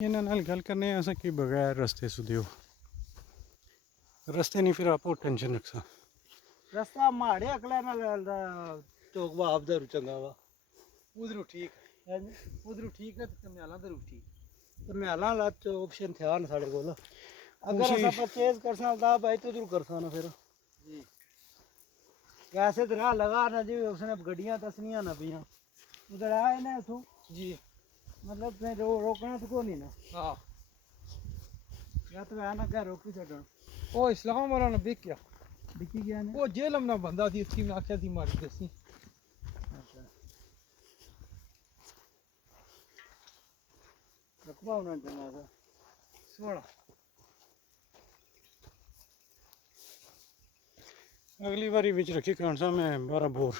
ਇਹਨਾਂ ਨਾਲ ਗੱਲ ਕਰਨੇ ਆ ਕਿ ਬਗੈਰ ਰਸਤੇ ਸੁਧਿਓ ਰਸਤੇ ਨਹੀਂ ਫਿਰ ਆਪੋ ਟੈਨਸ਼ਨ ਰੱਖਾ ਰਸਤਾ ਮਾੜੇ ਅਕਲਾਂ ਨਾਲ ਚੌਕ ਬਾਪ ਦਾ ਚੰਗਾ ਵਾ ਉਧਰੋਂ ਠੀਕ ਹੈ ਉਧਰੋਂ ਠੀਕ ਹੈ ਤੇ ਮਿਆਲਾਂ ਦਾ ਠੀਕ ਤੇ ਮਿਆਲਾਂ ਵਾਲਾ ਆਪਸ਼ਨ ਥਿਆ ਨਾ ਸਾਡੇ ਕੋਲ ਅਗਰ ਅਸਾਂ ਪਰਚੇਜ਼ ਕਰ ਸਕਦਾ ਭਾਈ तो उधर कर सकना फिर जी वैसे तो राह लगा ना जी उसने गड्डियां तसनियां ना पियां उधर आए ना उठो जी मतलब मैं रोकना तो को नहीं ना हाँ या तो आना क्या रोकी छड़न ओ इस्लाम वाला ने बिक गया ने ओ जेल में बंदा थी उसकी मैं आख्या थी मारी दसी अच्छा रखवा उन्होंने जनाजा सोना अगली बारी विच रखी कौन सा मैं 12 बोर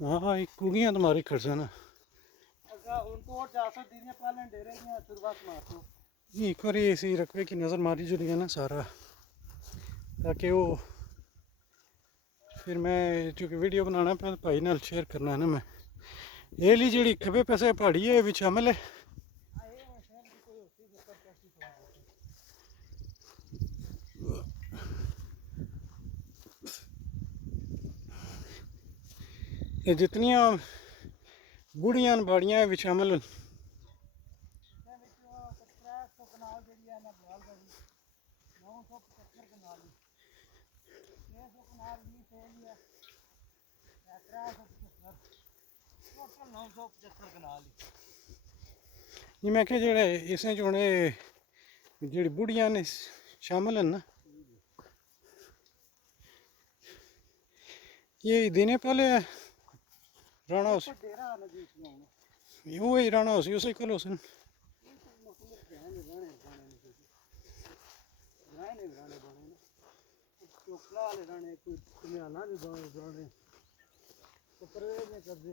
हाँ एक कुगियां तुम्हारी खर्चा ना उनको और 400 दिन पालन डेरे में शुरुआत मार एक बार इसी रकबे की नज़र मारी जुड़ी है ना सारा ताकि वो फिर मैं चूँकि वीडियो बनाना पे भाई नाल शेयर करना है ना मैं ये ली जी खबे पैसे पहाड़ी है भी शामिल है ये जितनियाँ बुढ़ियाँ बाड़ियाँ भी शामिल जी मैं क्या जेड़े इसें च हुण जेह्ड़ी बुढ़ियां ने शामिल न ना ये देने पहले राणा हाउस वही राणा हाउस उसी कल हुसन चोकला वाले राणे कोई कम्याला दे राणे परवेज ने कर दे